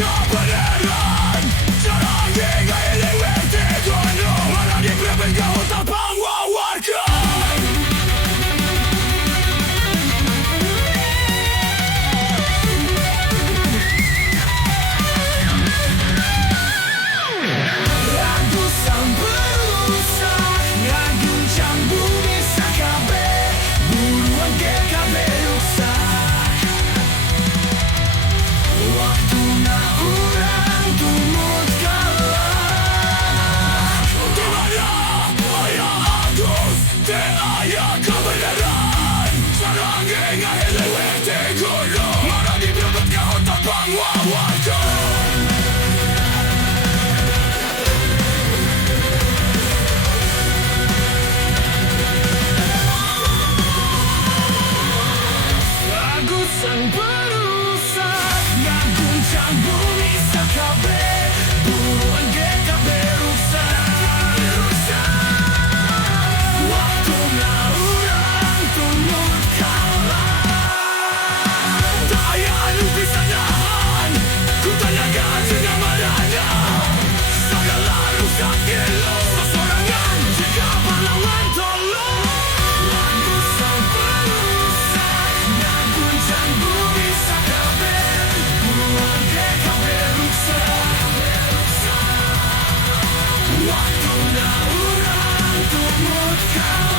kebenaran Jarang ingat leuwih dikono Mana diprepin kau tak pangwawarkan Agus Sang Perusak ngaguncang bumi sakabeh buruan ge kabeh rusak waktuna urang tumut kalah di mana aya Agus teu aya kebenaran sareng ingat leuwih dikono mana diprepin kau tak pangwawarkan Agus Sang Perusak ngaguncang bumi sakabeh buruan ge kabeh rusak waktuna urang tumut kalah tak aya anu bisa nahan ku tanyakan segamarana segala rusak elok sesorangan jika pahlawan tolong Agus Sang Perusak ngaguncang bumi sakabeh buruan ge kabeh rusak waktuna urang tumut kalah